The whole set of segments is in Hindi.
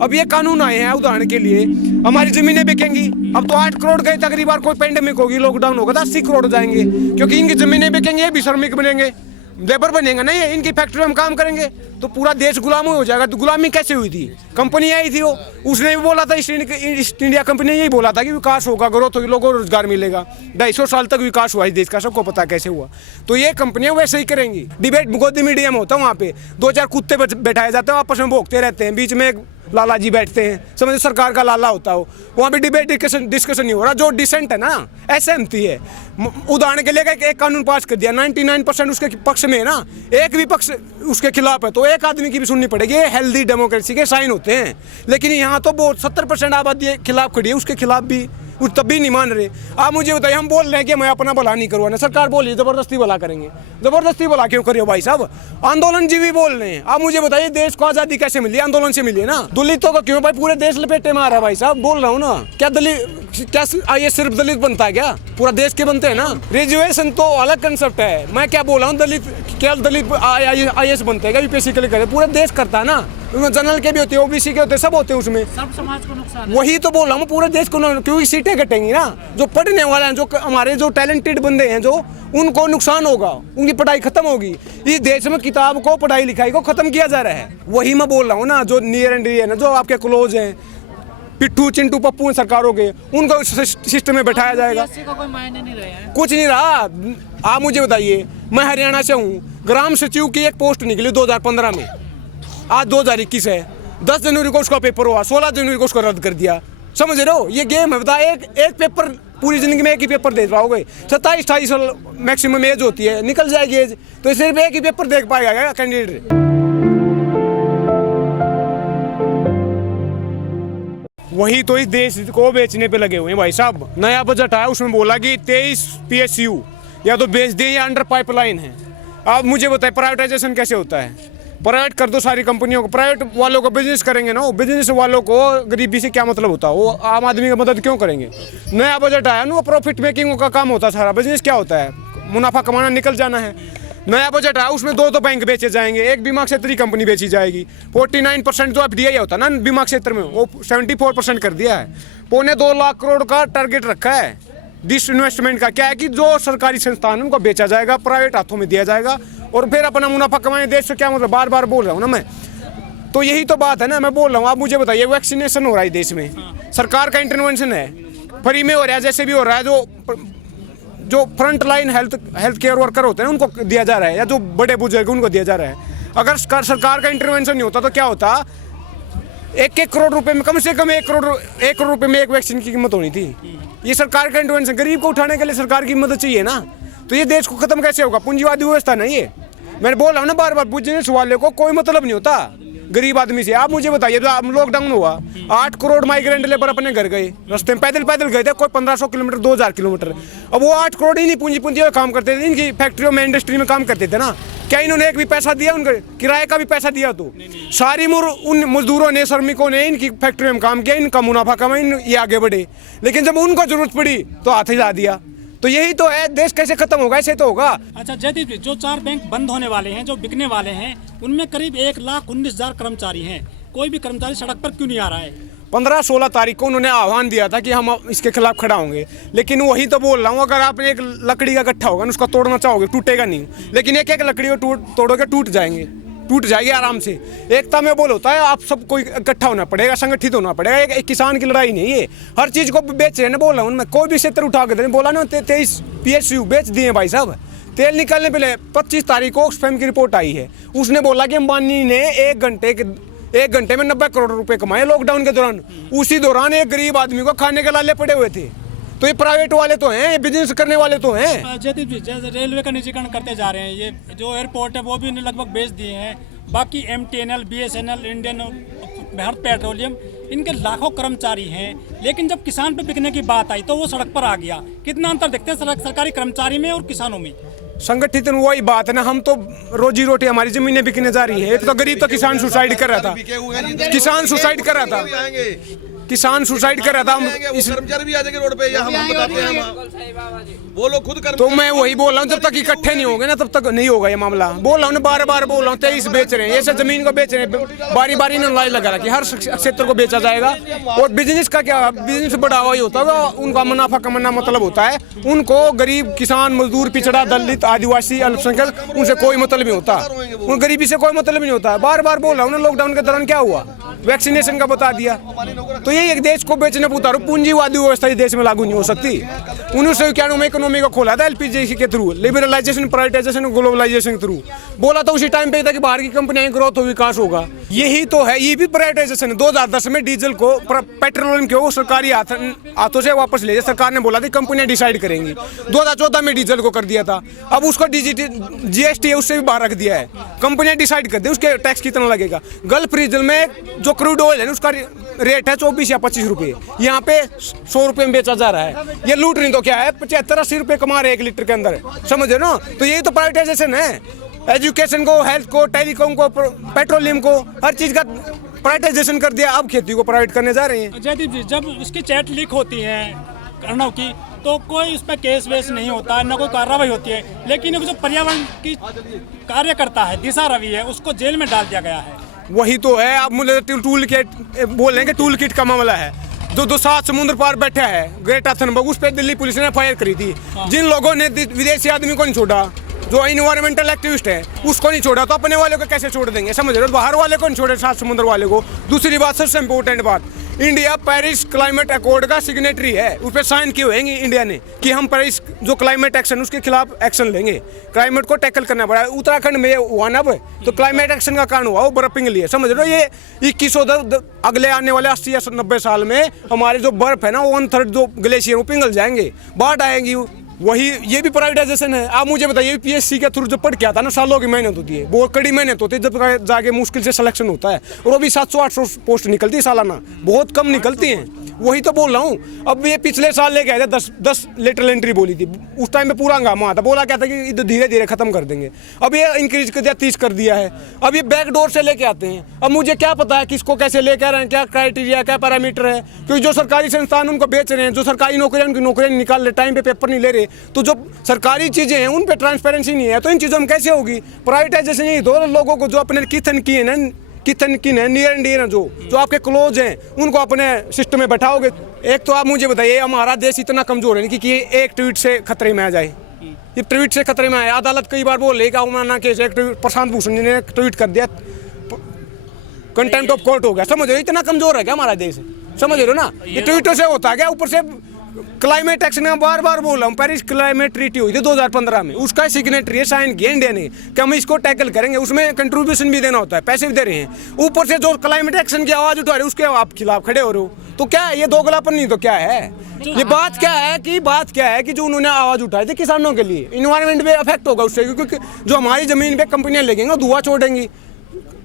अब ये कानून आए हैं उदाहरण के लिए, हमारी जमीनें बिकेंगी। अब तो 8 करोड़ गए, तकरीबन कोई पेंडेमिक होगी, लॉकडाउन होगा तो 80 करोड़ जाएंगे, क्योंकि इनकी जमीनें बिकेंगी, ये भी श्रमिक बनेंगे, लेबर बनेंगे नहीं, इनकी फैक्ट्री में हम काम करेंगे तो पूरा देश गुलाम हो जाएगा। तो गुलामी कैसे हुई थी? कंपनी आई थी, वो उसने भी बोला था, ईस्ट इंडिया कंपनी ने यही बोला था कि विकास होगा, ग्रोथ होगी, लोगों को रोजगार मिलेगा। 250 साल तक विकास हुआ इस देश का, सबको पता कैसे हुआ। तो ये कंपनियां वैसे ही करेंगी। डिबेट गोदी मीडियम होता है, वहाँ पे 2-4 कुत्ते बैठाए जाते हैं, आपस में भोंकते रहते हैं, बीच में एक लाला जी बैठते हैं, समझे सरकार का लाला होता हो, वहाँ पे डिबेट डिस्कशन नहीं हो रहा। जो डिसेंट है ना, असहमति है, उदाहरण के लिए एक कानून पास कर दिया, 99% उसके पक्ष में है ना, एक भी पक्ष उसके खिलाफ है, तो एक आदमी की भी सुननी पड़ेगी। ये हेल्दी डेमोक्रेसी के साइन होते हैं। लेकिन यहाँ तो बहुत 70% आबादी खिलाफ खड़ी है, उसके खिलाफ भी तब भी नहीं मान रहे। आप मुझे बताइए, हम बोल रहे हैं कि मैं अपना भला नहीं करवाना, सरकार बोली जबरदस्ती भला करेंगे। जबरदस्ती भला क्यों करियो भाई साहब? आंदोलन जीवी बोल रहे हैं। आप मुझे बताइए, देश को आज़ादी कैसे मिली? आंदोलन से मिली है ना। दलितों को क्यों भाई पूरे देश लपेटे में आ रहा है भाई साहब? बोल रहा हूँ ना, क्या ये सिर्फ दलित बनता है क्या? पूरा देश के बनते हैं ना। रिजर्वेशन तो अलग कंसेप्ट है, मैं क्या बोल रहा हूँ, दलित IAS बनते हैं, UPSC के लिए करे, पूरा देश करता है ना। जनरल के भी होते हैं, OBC के होते हैं, सब होते हैं उसमें, सब समाज को नुकसान है। वही तो बोल रहा हूँ, पूरे देश को, क्योंकि सीटें घटेंगी ना। जो पढ़ने वाले हैं, जो हमारे जो टैलेंटेड बंदे हैं, जो उनको नुकसान होगा, उनकी पढ़ाई खत्म होगी। इस देश में किताब को, पढ़ाई लिखाई को खत्म किया जा रहा है। वही मैं बोल रहा हूँ ना, जो नियर एंड डियर है ना, जो आपके क्लोज हैं, पिट्ठू चिंटू पप्पू हैं सरकारों के, उनको सिस्टम में बैठाया जाएगा। का कोई मायने नहीं रहे हैं। कुछ नहीं रहा। आप मुझे बताइए, मैं हरियाणा से हूँ, ग्राम सचिव की एक पोस्ट निकली 2015 में, आज 2021 है, 10 जनवरी को उसका पेपर हुआ, 16 जनवरी को उसको रद्द कर दिया। समझ रहे हो? ये गेम है। बता, एक पेपर पूरी जिंदगी में एक ही पेपर दे पाओगे? 27-28 साल मैक्सिमम एज होती है, निकल जाएगी एज, तो सिर्फ एक ही पेपर देख पाएगा कैंडिडेट। वही तो इस देश को बेचने पे लगे हुए हैं भाई साहब। नया बजट आया, उसमें बोला कि 23 PSU या तो बेच दे या अंडर पाइपलाइन है। अब मुझे बताए, प्राइवेटाइजेशन कैसे होता है? प्राइवेट कर दो सारी कंपनियों को, प्राइवेट वालों को बिजनेस करेंगे ना, बिजनेस वालों को गरीबी से क्या मतलब होता है? वो आम आदमी की मदद क्यों करेंगे? नया बजट आया ना, प्रॉफिट मेकिंग का काम होता है सारा। बिजनेस क्या होता है? मुनाफा कमाना, निकल जाना है। नया बजट आया, उसमें 2 बैंक बेचे जाएंगे, एक बीमा क्षेत्र की कंपनी बेची जाएगी। 49% जो FDI होता है ना बीमा क्षेत्र में, वो 74% कर दिया है। 2.25 लाख करोड़ का टारगेट रखा है डिसइन्वेस्टमेंट का। क्या है कि जो सरकारी संस्थान उनको बेचा जाएगा, प्राइवेट हाथों में दिया जाएगा, और फिर अपना मुनाफा कमाए। देश से क्या मतलब? बार बार बोल रहा हूँ ना मैं, तो यही तो बात है ना, मैं बोल रहा हूँ। आप मुझे बताइए, वैक्सीनेशन हो रहा है देश में, सरकार का इंटरवेंशन है, फ्री में हो रहा है, जैसे भी हो रहा है। जो front line health care worker होते हैं उनको दिया जा रहा है, या जो बड़े बुजुर्ग उनको दिया जा रहा है। अगर सरकार का इंटरवेंशन नहीं होता तो क्या होता? 1-1 करोड़ रुपए में, कम से कम 1 करोड़ रुपए में एक वैक्सीन की कीमत होनी थी। ये सरकार का इंटरवेंशन, गरीब को उठाने के लिए सरकार की मदद चाहिए ना। तो ये देश को खत्म कैसे होगा? पूंजीवादी व्यवस्था नहीं है। मैंने बोल रहा हूँ ना बार बार, बिजनेस वाले को कोई मतलब नहीं होता गरीब आदमी से। आप मुझे बताइए, लॉकडाउन हुआ, 8 करोड़ माइग्रेंट लेबर अपने घर गए, रास्ते में पैदल गए थे, कोई 1500 किलोमीटर, 2000 किलोमीटर। अब वो 8 करोड़ ही नहीं पूंजी में काम करते थे, इनकी फैक्ट्रियों में, इंडस्ट्री में काम करते थे ना। क्या इन्होंने एक भी पैसा दिया? उनका किराए का भी पैसा दिया? तो सारी उन मजदूरों ने, श्रमिकों ने इनकी फैक्ट्रियों में काम किया, इनका मुनाफा कमाया, ये आगे बढ़े। लेकिन जब उनको जरूरत पड़ी तो हाथ हिला दिया। तो यही तो है, देश कैसे खत्म होगा? ऐसे तो होगा। अच्छा जयदीप जी, जो 4 बैंक बंद होने वाले हैं, जो बिकने वाले हैं, उनमें करीब 1,19,000 कर्मचारी हैं। कोई भी कर्मचारी सड़क पर क्यों नहीं आ रहा है? 15-16 तारीख को उन्होंने आह्वान दिया था कि हम इसके खिलाफ खड़ा होंगे। लेकिन वही तो बोल रहा हूँ, अगर आपने एक लकड़ी का गट्ठा होगा ना, उसका तोड़ना चाहोगे, टूटेगा नहीं। लेकिन एक लकड़ी को तोड़ोगे, टूट जाएगी आराम से। एकता में बोल होता है, आप सब कोई इकट्ठा होना पड़ेगा, संगठित होना पड़ेगा। एक किसान की लड़ाई नहीं है, हर चीज़ को बेच रहे हैं ना। बोल रहा हूँ मैं, कोई भी क्षेत्र उठा के बोला ना, 23 PSU बेच दिए भाई साहब। तेल निकालने पहले 25 तारीख को ऑक्सफैम की रिपोर्ट आई है, उसने बोला कि अंबानी ने एक घंटे में 90 करोड़ रुपए कमाए लॉकडाउन के दौरान। उसी दौरान एक गरीब आदमी को खाने के लाले पड़े हुए थे। तो ये प्राइवेट वाले तो हैं, ये बिजनेस करने वाले तो हैं। जयदीप जी, जैसे रेलवे का निजीकरण करते जा रहे हैं, ये जो एयरपोर्ट है वो भी लगभग बेच दिए हैं। बाकी MTNL, BSNL, Indian Bharat petroleum, इनके लाखों कर्मचारी हैं। लेकिन जब किसान पे बिकने की बात आई तो वो सड़क पर आ गया। कितना अंतर दिखते हैं सरकारी कर्मचारी में और किसानों में? संगठित वही बात है ना, हम तो रोजी रोटी, हमारी जमीनें बिकने जा रही है। एक तो गरीब तो किसान सुसाइड कर रहा था, किसान सुसाइड कर रहा था। कर्मचारी भी आ जाएंगे रोड पे, या हम बताते हैं वो लोग खुद तो मैं वही बोल रहा हूँ, जब तक इकट्ठे नहीं होंगे ना तब तक नहीं होगा ये मामला। बोल रहा हूँ, बार बार बोल रहा हूँ, 23 बेच रहे हैं, ऐसे जमीन को बेच रहे हैं, बारी बारी ने लाई लगा रखी, हर क्षेत्र को बेचा जाएगा। और बिजनेस का क्या, बिजनेस बढ़ावा ही होता होगा, उनका मुनाफा कमाना मतलब होता है। उनको गरीब, किसान, मजदूर, पिछड़ा, दलित, आदिवासी, अल्पसंख्यक, उनसे कोई मतलब नहीं होता, उन गरीबी से कोई मतलब नहीं होता है। बार बार बोल रहा हूँ ना, लॉकडाउन के दौरान क्या हुआ, वैक्सीनेशन का बता दिया। तो ये एक देश को बेचने पर उतारो, पूंजीवादी व्यवस्था इस देश में लागू नहीं हो सकती। 1991 में इकोनॉमी को खोला था एलपीजी के थ्रू, लिबरलाइजेशन, प्राइवेटाइजेशन, ग्लोबलाइजेशन के थ्रू। बोला था उसी टाइम पे था कि बाहर की कंपनियां ग्रोथ हो, विकास होगा। यही तो है, ये भी प्राइवेटाइजेशन है। 2010 में डीजल को, पेट्रोलियम को सरकारी हाथों से वापस ले, सरकार ने बोला था कंपनियां डिसाइड करेंगी। 2014 में डीजल को कर दिया था, अब उसको जीएसटी है उससे भी बाहर रख दिया है, कंपनियां डिसाइड कर दे उसके टैक्स कितना लगेगा। गल्फ रीजन में जो क्रूड ऑयल है उसका रेट है 24 या 25 रुपये, यहाँ पे 100 रुपये में बेचा जा रहा है। ये लूट नहीं तो क्या है, 75-80 रुपये कमा रहे 1 लीटर के अंदर, समझ रहे ना। तो यही तो प्राइवेटाइजेशन है, एजुकेशन को, हेल्थ को, टेलीकॉम को, पेट्रोलियम को, हर चीज़ का प्राइवेटाइजेशन कर दिया। अब खेती को प्राइवेट करने जा रहे हैं। जयदीप जी, जब इसकी चैट लीक होती है अर्णव की, तो कोई उस पर केस वेस नहीं होता, न कोई कार्रवाई होती है, लेकिन जो पर्यावरण की कार्य करता है दिशा रवि है, उसको जेल में डाल दिया गया है। वही तो है, अब मुझे टूल किट बोल रहे हैं कि टूल किट का मामला है। जो 7 समुद्र पार बैठा है ग्रेटा थनबर्ग, उस पर दिल्ली पुलिस ने एफआईआर करी थी। जिन लोगों ने विदेशी आदमी को नहीं छोड़ा, जो इन्वायरमेंटल एक्टिविस्ट है उसको नहीं छोड़ा, तो अपने वाले को कैसे छोड़ देंगे, समझ रहे हो। बाहर वाले को नहीं छोड़े, 7 समुद्र वाले को। दूसरी बात, सबसे इम्पोर्टेंट बात, इंडिया पेरिस क्लाइमेट अकॉर्ड का सिग्नेटरी है, उस पर साइन किए हुए हैं इंडिया ने कि हम पेरिस जो क्लाइमेट एक्शन उसके खिलाफ एक्शन लेंगे, क्लाइमेट को टैकल करना पड़ा। उत्तराखंड में हुआ ना, तो क्लाइमेट एक्शन का कारण हुआ वो बर्फिंग के लिए, समझ रहे हो। ये 2100 अगले आने वाले 80 या 90 साल में हमारे जो बर्फ है ना, वो 1/3 जो ग्लेशियर वो पिघल जाएंगे, बाढ़ आएंगी। वही ये भी प्राइवेटाइजेशन है। आप मुझे बताइए, पीएससी के थ्रू जो पढ़ के आता ना, सालों की मेहनत होती है, बहुत कड़ी मेहनत होती है, जब जाके मुश्किल से सिलेक्शन होता है, और वो भी 700-800 पोस्ट निकलती है सालाना, बहुत कम निकलती हैं। वही तो बोल रहा हूँ। अब ये पिछले साल लेके आए थे 10 लेटरल एंट्री बोली थी, उस टाइम पे पूरा हंगामा था, बोला क्या था कि इधर धीरे धीरे खत्म कर देंगे। अब ये इंक्रीज कर दिया, 30 कर दिया है। अब ये बैक डोर से लेके आते हैं। अब मुझे क्या पता है किसको कैसे लेके आ रहे हैं, क्या क्राइटेरिया, क्या पैरामीटर है, क्योंकि जो सरकारी संस्थान उनको बेच रहे हैं, जो सरकारी नौकरियां उनकी नौकरियां निकाल रहे, टाइम पे पेपर नहीं ले रहे, तो जो सरकारी चीजें हैं उन पे ट्रांसपेरेंसी नहीं है, तो इन चीजों में कैसे होगी प्राइवेटाइजेशन। यही तो लोगों को जो अपने किथन की है ना, नियर एंड डियर जो आपके क्लोज हैं, उनको अपने सिस्टम में बैठाओगे। एक तो आप मुझे बताइए, हमारा देश इतना कमजोर है कि एक ट्वीट से खतरे में आ जाए, ये ट्वीट से खतरे में आया। अदालत कई बार बोल रही है कि केस, एक प्रशांत भूषण जी ने ट्वीट कर दिया, कंटेम्प्ट ऑफ कोर्ट हो गया, समझ रहे हो। इतना कमजोर है क्या हमारा देश, समझ रहे हो ना। ये ट्वीटों से होता है क्या, ऊपर से क्लाइमेट एक्शन में बार बार बोल रहा हूँ, पेरिस क्लाइमेट ट्रीटी हुई थी 2015 में, उसका सिग्नेटरी है, साइन किया इंडिया ने कि हम इसको टैकल करेंगे, उसमें कंट्रीब्यूशन भी देना होता है, पैसे भी दे रहे हैं। ऊपर से जो क्लाइमेट एक्शन की आवाज उठा रहे उसके आप खिलाफ खड़े हो रहे हो, तो क्या है ये दोगलापन, नहीं तो क्या है ये। बात क्या है कि जो उन्होंने आवाज उठाई थी किसानों के लिए, इन्वायरमेंट पे अफेक्ट होगा उससे, क्योंकि जो हमारी जमीन पे कंपनियां लगेंगी धुआं छोड़ेंगी,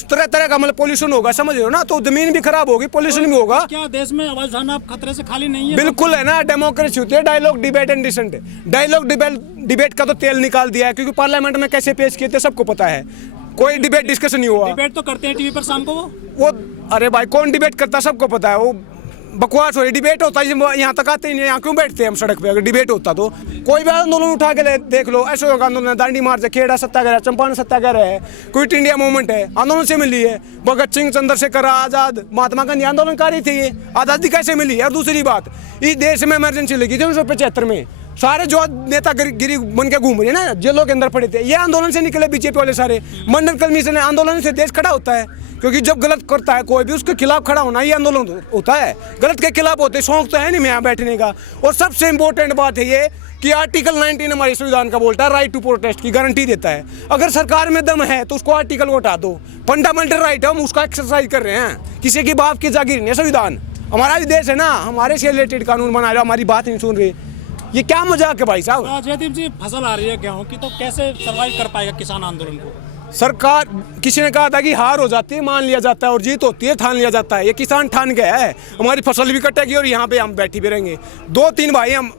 तरह तरह का मतलब पोल्यूशन होगा, समझ रहे हो ना। तो जमीन भी खराब होगी, पोल्यूशन भी होगा। क्या देश में आवाज उठाना खतरे से खाली नहीं है? बिल्कुल है ना, डेमोक्रेसी होती है, dialogue, debate and dissent. Dialogue debate का तो तेल निकाल दिया है, क्योंकि पार्लियामेंट में कैसे पेश किए थे सबको पता है, कोई डिबेट डिस्कशन नहीं हुआ। डिबेट तो करते हैं टीवी पर शाम को वो अरे भाई कौन डिबेट करता, सबको पता है, वो बकवास हो रही। डिबेट होता है यहाँ तक आते ही नहीं, यहाँ क्यों बैठते हैं हम सड़क पे, अगर डिबेट होता तो। कोई भी आंदोलन उठा के देख लो, असहयोग आंदोलन, दांडी मार्च है, खेड़ा सत्याग्रह, चंपारण सत्याग्रह है, क्विट इंडिया मूवमेंट है, आंदोलन से मिली है। भगत सिंह, चंद्रशेखर आजाद, महात्मा गांधी आंदोलनकारी थे, ये आज़ादी कैसे मिली है। और दूसरी बात, इस देश में इमरजेंसी लगी थी 1975 में, सारे जो नेता गिरी बन के घूम रहे हैं ना, जेलों के अंदर पड़े थे, ये आंदोलन से निकले बीजेपी वाले सारे। मंडल कमीशन आंदोलन से देश खड़ा होता है, क्योंकि जब गलत करता है कोई भी उसके खिलाफ खड़ा होना ही आंदोलन होता है। गलत के खिलाफ होते, शौक तो है नहीं मैं यहाँ बैठने का। और सबसे इंपॉर्टेंट बात है ये कि आर्टिकल 19 हमारे संविधान का बोलता है, राइट टू प्रोटेस्ट की गारंटी देता है। अगर सरकार में दम है तो उसको आर्टिकल को हटा दो, फंडामेंटल राइट है, हम उसका एक्सरसाइज कर रहे हैं। किसी की बाप की जागीर नहीं है संविधान, हमारा भी देश है ना, हमारे से रिलेटेड कानून बना रहे, हमारी बात नहीं सुन रहे, ये क्या मजाक है भाई साहब। जयदीप जी, फसल आ रही है गेहूं की, तो कैसे सर्वाइव कर पाएगा किसान आंदोलन को? सरकार, किसी ने कहा था कि हार हो जाती है मान लिया जाता है, और जीत होती है ठान लिया जाता है। ये किसान ठान गया है, हमारी फसल भी कटेगी और यहाँ पे हम बैठी भी रहेंगे। 2-3 भाई, हम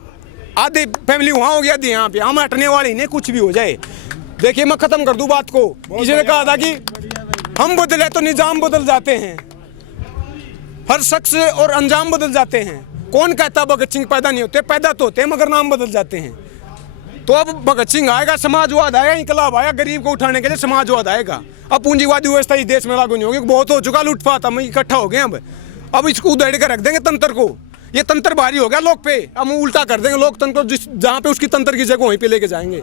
आधी फैमिली वहाँ हो गया थी, यहाँ पे हम हटने वाले नहीं, कुछ भी हो जाए। देखिए मैं खत्म कर दूं बात को। किसी ने कहा था कि हम बदले तो निजाम बदल जाते हैं, हर शख्स और अंजाम बदल जाते हैं। कौन कहता भगत सिंह पैदा नहीं होते? पैदा तो होते हैं मगर नाम बदल जाते हैं। तो अब भगत सिंह आएगा, समाजवाद आएगा, इंकलाब आएगा, गरीब को उठाने के लिए समाजवाद आएगा। अब पूंजीवादी व्यवस्था इस देश में लागू नहीं होगी, बहुत हो चुका लूटपाट, हम इकट्ठा हो गए। अब इसको उधेड़ कर रख देंगे तंत्र को। ये तंत्र भारी हो गया लोग पे, हम उल्टा कर देंगे लोकतंत्र को, जिस जहाँ पे उसकी तंत्र की जगह वहीं पे लेके जाएंगे।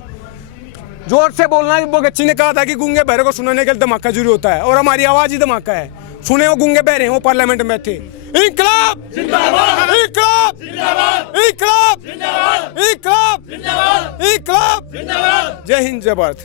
जोर से बोलना है। भगत सिंह ने कहा था कि गूंगे बहरे को सुनाने के लिए धमाका जरूरी होता है, और हमारी आवाज ही धमाका है। सुने वो गूंगे बहरे हैं, वो पार्लियामेंट में थे। इंकलाब जिंदाबाद, इंकलाब जिंदाबाद, इंकलाब जिंदाबाद, इंकलाब जिंदाबाद, इंकलाब जिंदाबाद। जय हिंद, जय भारत।